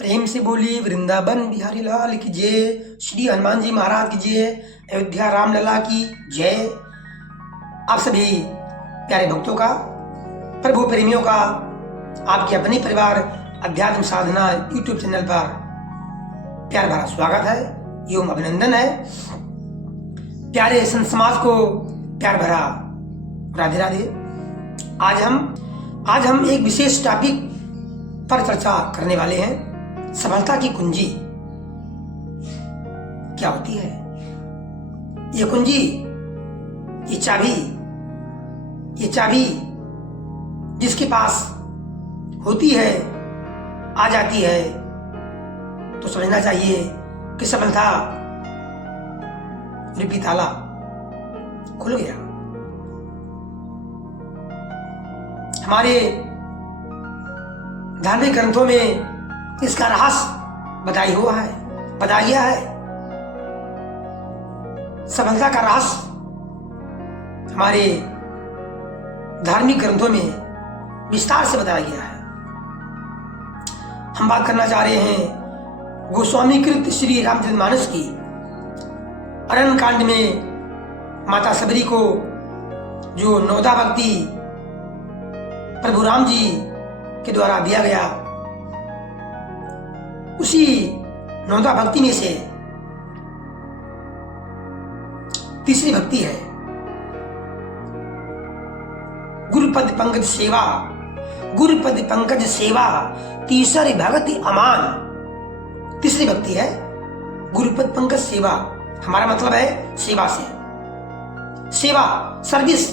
प्रेम से बोली वृंदावन बिहारी लाल की जय, श्री हनुमान जी महाराज की जय, अयोध्या रामलला की जय। आप सभी प्यारे भक्तों का, प्रभु प्रेमियों का आपके अपने परिवार अध्यात्म साधना यूट्यूब चैनल पर प्यार भरा स्वागत है एवं अभिनंदन है। प्यारे संत समाज को प्यार भरा राधे राधे। आज हम एक विशेष टॉपिक पर चर्चा करने वाले हैं। सफलता की कुंजी क्या होती है? ये कुंजी, ये चाबी जिसके पास होती है, आ जाती है, तो समझना चाहिए कि सफलता रूपी ताला खुल गया। हमारे धार्मिक ग्रंथों में इसका रहस्य बताया गया है। सफलता का रहस्य हमारे धार्मिक ग्रंथों में विस्तार से बताया गया है। हम बात करना चाह रहे हैं गोस्वामी कृत श्री रामचरितमानस की। अरण्य कांड में माता सबरी को जो नौदा भक्ति प्रभु राम जी के द्वारा दिया गया, उसी नौदा भक्ति में से तीसरी भक्ति है गुरुपद पंकज सेवा। गुरुपद पंकज सेवा तीसरी भक्ति अमान। तीसरी भक्ति है गुरुपद पंकज सेवा। हमारा मतलब है सेवा से, सेवा, सर्विस।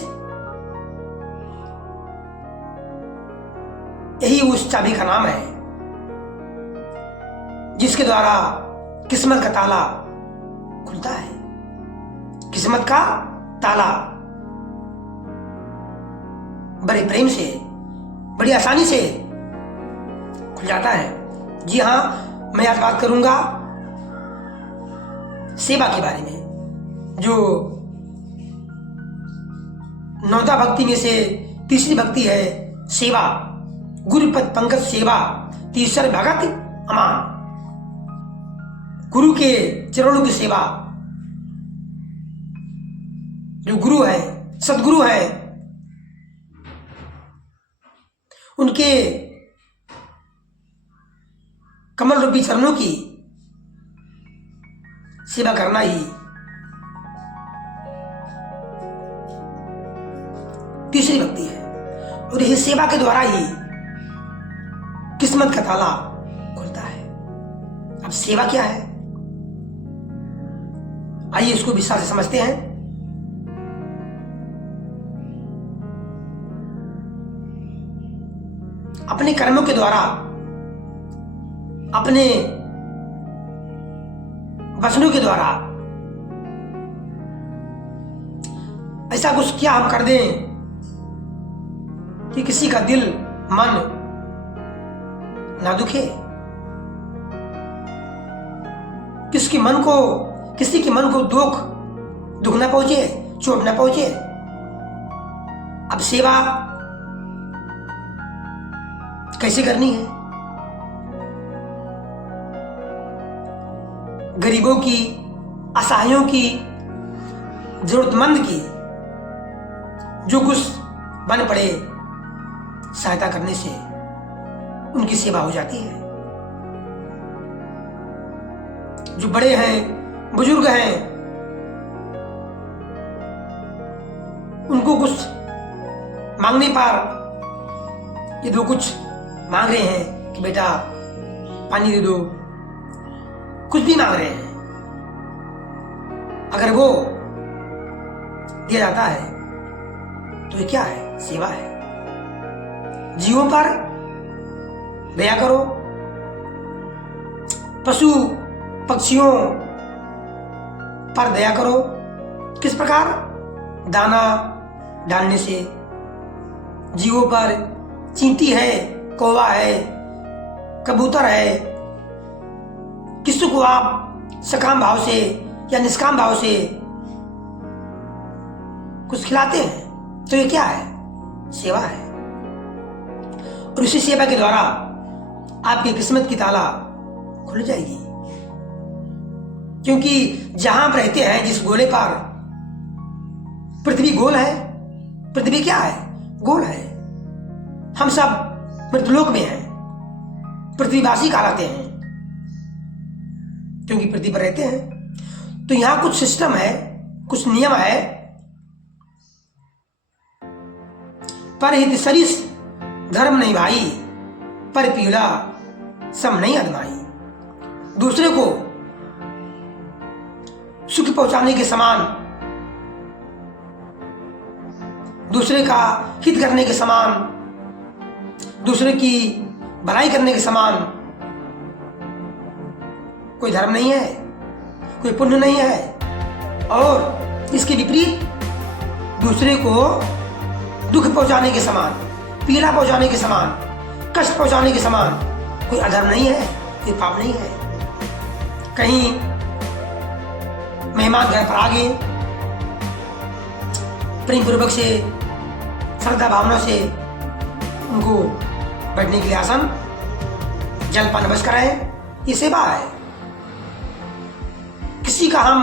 यही उस चाबी का नाम है जिसके द्वारा किस्मत का ताला खुलता है। किस्मत का ताला बड़े प्रेम से, बड़ी आसानी से खुल जाता है। जी हाँ, मैं आज बात करूंगा सेवा के बारे में, जो नौदा भक्ति में से तीसरी भक्ति है सेवा। गुरुपद पंकज सेवा तीसर भगत अमान। गुरु के चरणों की सेवा। जो गुरु है, सदगुरु है, उनके कमल रूपी चरणों की सेवा करना ही तीसरी भक्ति है। और यही सेवा के द्वारा ही किस्मत का ताला खुलता है। अब सेवा क्या है, आइए इसको विस्तार से समझते हैं। अपने कर्मों के द्वारा, अपने वचनों के द्वारा ऐसा कुछ क्या हम कर दें कि किसी का दिल, मन ना दुखे, किसी के मन को दुख ना पहुंचे, चोट ना पहुंचे। अब सेवा कैसे करनी है? गरीबों की, असहायों की, जरूरतमंद की जो कुछ बन पड़े, सहायता करने से उनकी सेवा हो जाती है। जो बड़े हैं, बुजुर्ग हैं, उनको कुछ मांगने पर ये दो कुछ मांग रहे हैं कि बेटा पानी दे दो, कुछ भी मांग रहे हैं, अगर वो दिया जाता है तो ये क्या है? सेवा है। जीवों पर दया करो, पशु पक्षियों पर दया करो। किस प्रकार? दाना डालने से। जीवों पर, चींटी है, कौवा है, कबूतर है, किसी को आप सकाम भाव से या निष्काम भाव से कुछ खिलाते हैं तो ये क्या है? सेवा है। और उसी सेवा के द्वारा आपकी किस्मत की ताला खुल जाएगी। क्योंकि जहां आप रहते हैं, जिस गोले पर, पृथ्वी गोल है। पृथ्वी क्या है? गोल है। हम सब मृतलोक में हैं, पृथ्वीवासी कहलाते हैं क्योंकि पृथ्वी पर रहते हैं। तो यहां कुछ सिस्टम है, कुछ नियम है। परहित सरिस धर्म नहीं भाई, पर पीला सम नहीं अदमाई। दूसरे को सुख पहुंचाने के समान, दूसरे का हित करने के समान, दूसरे की भलाई करने के समान कोई धर्म नहीं है, कोई पुण्य नहीं है। और इसके विपरीत दूसरे को दुख पहुंचाने के समान, पीड़ा पहुंचाने के समान, कष्ट पहुंचाने के समान कोई अधर्म नहीं है, कोई पाप नहीं है। कहीं मेहमान घर पर आ गए, प्रेम पूर्वक से, श्रद्धा भावना से उनको बैठने के लिए आसन, जलपान बस कराएं, ये सेवा है। किसी का हम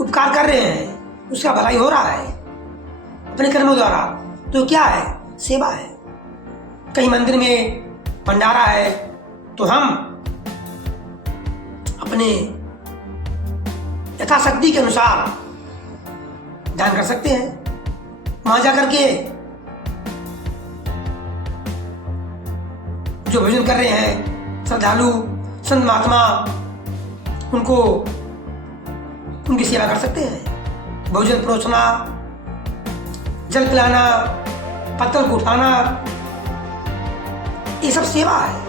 उपकार कर रहे हैं, उसका भलाई हो रहा है अपने कर्मों द्वारा, तो क्या है? सेवा है। कहीं मंदिर में भंडारा है तो हम अपने यथाशक्ति के अनुसार दान कर सकते हैं। वहां जाकर के जो भोजन कर रहे हैं श्रद्धालु संत महात्मा, उनको उनकी सेवा कर सकते हैं। भोजन परोसना, जल पिलाना, पत्तल को उठाना, ये सब सेवा है।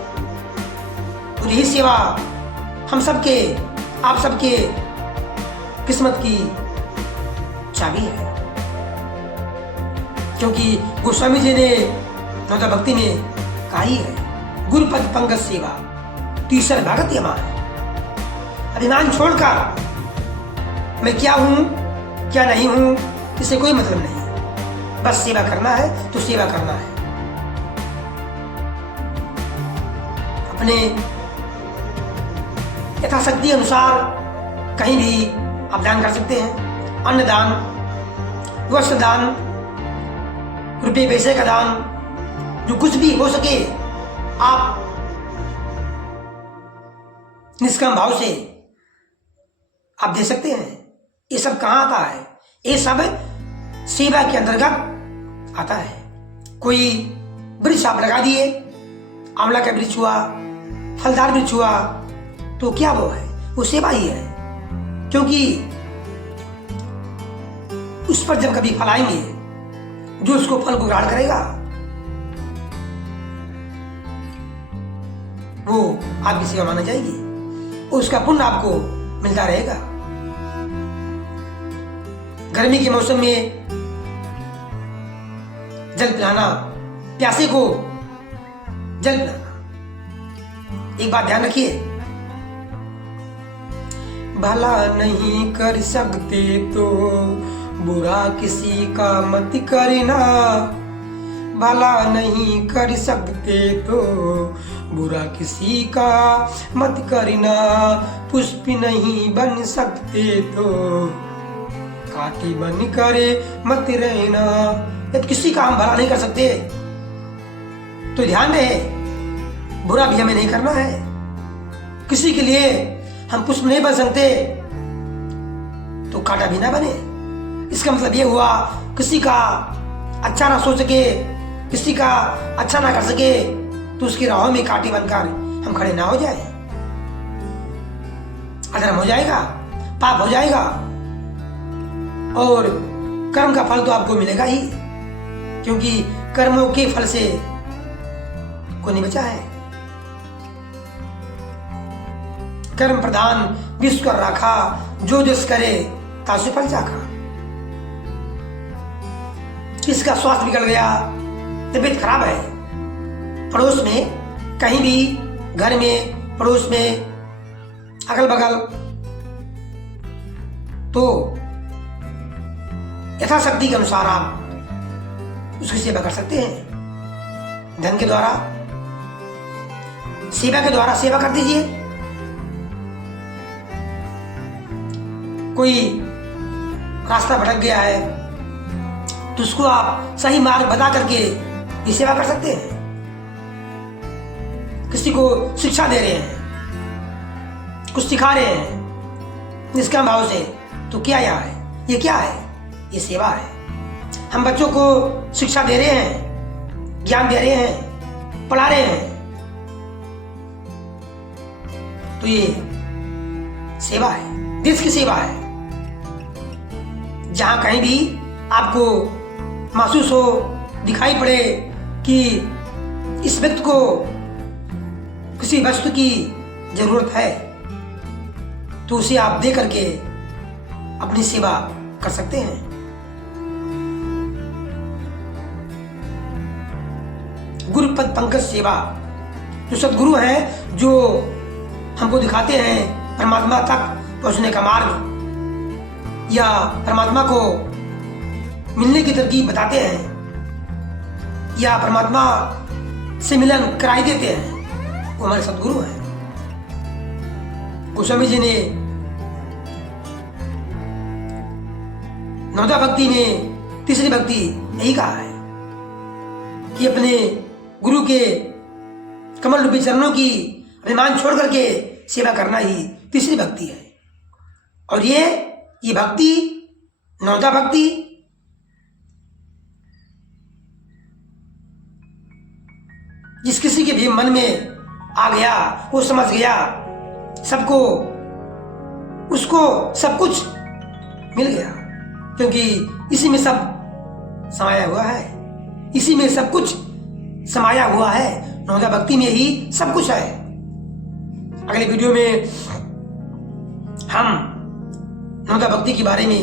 और यही सेवा हम सबके, आप सबके किस्मत की चाबी है। क्योंकि गोस्वामी जी ने नवदा भक्ति में कहा ही है, गुरुपद पंकज सेवा तीसर भगत यमान। अभिमान छोड़कर मैं क्या हूं क्या नहीं हूं, इससे कोई मतलब नहीं। बस सेवा करना है तो सेवा करना है। अपने यथाशक्ति अनुसार कहीं भी आप दान कर सकते हैं। अन्न दान, वस्त्र दान, रुपये पैसे का दान, जो कुछ भी हो सके आप निष्काम भाव से आप दे सकते हैं। ये सब कहाँ आता है? ये सब सेवा के अंतर्गत आता है। कोई वृक्ष आप लगा दिए, आंवला का वृक्ष हुआ, फलदार वृक्ष हुआ, तो क्या वो है? वो सेवा ही है। क्योंकि उस पर जब कभी फल आएंगे, जो उसको फल को ग्रहण करेगा वो आपकी सेवा माना जाएगी, उसका पुण्य आपको मिलता रहेगा। गर्मी के मौसम में जल पिलाना, प्यासे को जल पिलाना। एक बात ध्यान रखिए, भला नहीं कर सकते तो बुरा किसी का मत करना। भला नहीं कर सकते तो बुरा किसी का मत करना। पुष्प नहीं बन सकते तो कांटे बन करे मत रहना। यदि किसी का हम भला नहीं कर सकते तो ध्यान रहे, बुरा भी हमें नहीं करना है। किसी के लिए हम पुष्प नहीं बन सकते तो कांटा भी ना बने। इसका मतलब ये हुआ, किसी का अच्छा ना सोच सके, किसी का अच्छा ना कर सके तो उसकी राहों में कांटे बनकर हम खड़े ना हो जाए। अधर्म हो जाएगा, पाप हो जाएगा और कर्म का फल तो आपको मिलेगा ही, क्योंकि कर्मों के फल से कोई नहीं बचा है। कर्म प्रधान विश्व कर राखा, जो जस करे तासु फल चाखा। किसका स्वास्थ्य बिगड़ गया, तबीयत खराब है, पड़ोस में, कहीं भी, घर में, पड़ोस में, अगल बगल, तो यथाशक्ति के अनुसार आप उसकी सेवा कर सकते हैं। धन के द्वारा, सेवा के द्वारा सेवा कर दीजिए। कोई रास्ता भटक गया है तो उसको आप सही मार्ग बता करके ये सेवा कर सकते हैं। किसी को शिक्षा दे रहे हैं, कुछ सिखा रहे हैं निष्काम भाव से, तो क्या है? ये क्या है? ये सेवा है। हम बच्चों को शिक्षा दे रहे हैं, ज्ञान दे रहे हैं, पढ़ा रहे हैं, तो ये सेवा है, देश की सेवा है। जहां कहीं भी आपको महसूस हो, दिखाई पड़े कि इस व्यक्ति को किसी वस्तु की जरूरत है, तो उसे आप दे करके अपनी सेवा कर सकते हैं। गुरुपद पंकज सेवा, जो सदगुरु हैं, जो हमको दिखाते हैं परमात्मा तक पहुंचने का मार्ग, या परमात्मा को मिलने की तरकीब बताते हैं, या परमात्मा से मिलन कराई देते हैं, वो हमारे सदगुरु हैं। गोस्वामी जी ने नवदा भक्ति में तीसरी भक्ति यही कहा है कि अपने गुरु के कमल रूपी चरणों की अभिमान छोड़ करके सेवा करना ही तीसरी भक्ति है। और ये भक्ति, नवदा भक्ति, जिस किसी के भी मन में आ गया, वो समझ गया, सबको उसको सब कुछ मिल गया, क्योंकि इसी में सब समाया हुआ है, इसी में सब कुछ समाया हुआ है। नवदा भक्ति में ही सब कुछ है। अगले वीडियो में हम नवदा भक्ति के बारे में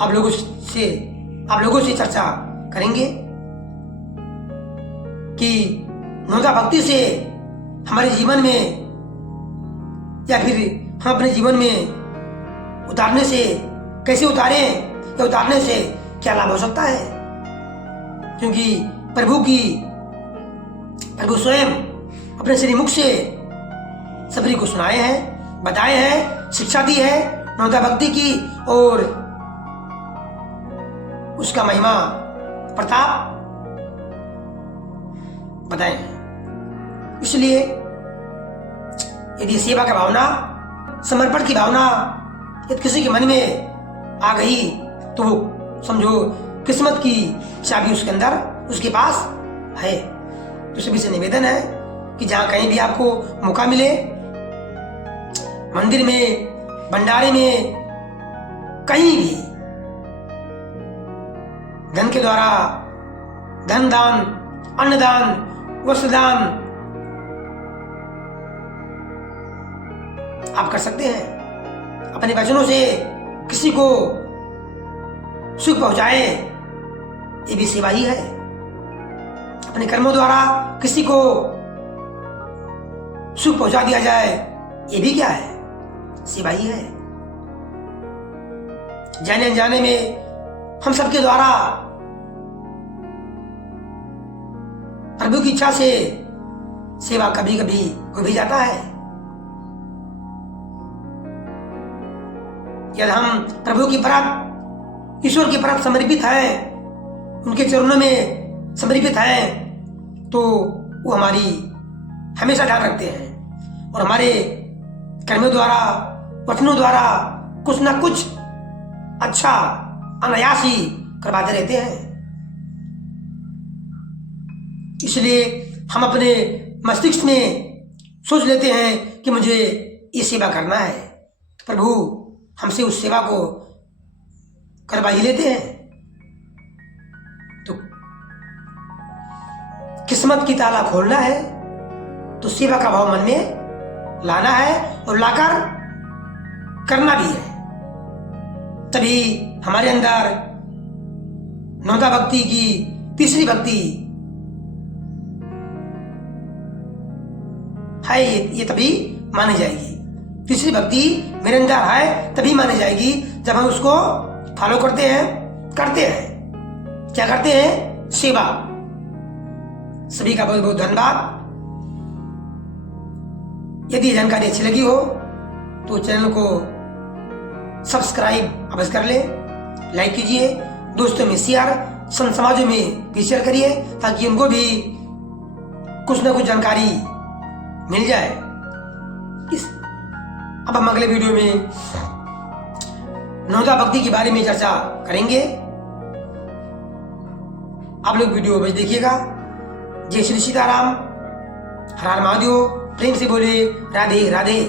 आप लोगों से चर्चा करेंगे कि नवदा भक्ति से हमारे जीवन में, या फिर हम अपने जीवन में उतारने से कैसे उतारें, या उतारने से क्या लाभ हो सकता है। क्योंकि प्रभु स्वयं अपने श्री मुख से सभी को सुनाए हैं, बताए हैं, शिक्षा दी है नवदा भक्ति की, और उसका महिमा प्रताप बताए हैं। इसलिए यदि सेवा की भावना, समर्पण की भावना यदि किसी के मन में आ गई, तो वो समझो किस्मत की चाबी उसके अंदर, उसके पास है। तो सभी से निवेदन है कि जहां कहीं भी आपको मौका मिले, मंदिर में, भंडारे में, कहीं भी धन के द्वारा धन दान, अन्नदान, वस्त्रदान आप कर सकते हैं। अपने वचनों से किसी को सुख पहुंचाए, ये भी सेवा ही है। अपने कर्मों द्वारा किसी को सुख पहुंचा दिया जाए, ये भी क्या है? सेवा ही है। जाने अनजाने में हम सबके द्वारा प्रभु की इच्छा से सेवा कभी कभी हो भी जाता है। यदि हम प्रभु की परत, ईश्वर की परत समर्पित हैं, उनके चरणों में समर्पित हैं, तो वो हमारी हमेशा ध्यान रखते हैं और हमारे कर्मों द्वारा, वचनों द्वारा कुछ ना कुछ अच्छा अनायास ही करवाते रहते हैं। इसलिए हम अपने मस्तिष्क में सोच लेते हैं कि मुझे ये सेवा करना है, तो प्रभु हमसे उस सेवा को करवा ही लेते हैं। तो किस्मत की ताला खोलना है तो सेवा का भाव मन में लाना है, और लाकर करना भी है। तभी हमारे अंदर नवदा भक्ति की तीसरी भक्ति है, ये तभी मानी जाएगी। तीसरी भक्ति मेरे अंदर है तभी मानी जाएगी जब हम उसको फॉलो करते हैं, करते हैं। क्या करते हैं? सेवा। सभी का बहुत बहुत धन्यवाद। यदि जानकारी अच्छी लगी हो तो चैनल को सब्सक्राइब अवश्य कर लें, लाइक कीजिए, दोस्तों में शेयर, संत समाजों में भी शेयर करिए ताकि उनको भी कुछ ना कुछ जानकारी मिल जाए। अब हम अगले वीडियो में नवदा भक्ति के बारे में चर्चा करेंगे। आप लोग वीडियो बस देखिएगा। जय श्री सीताराम, हर हर महादेव, प्रेम से बोले राधे राधे।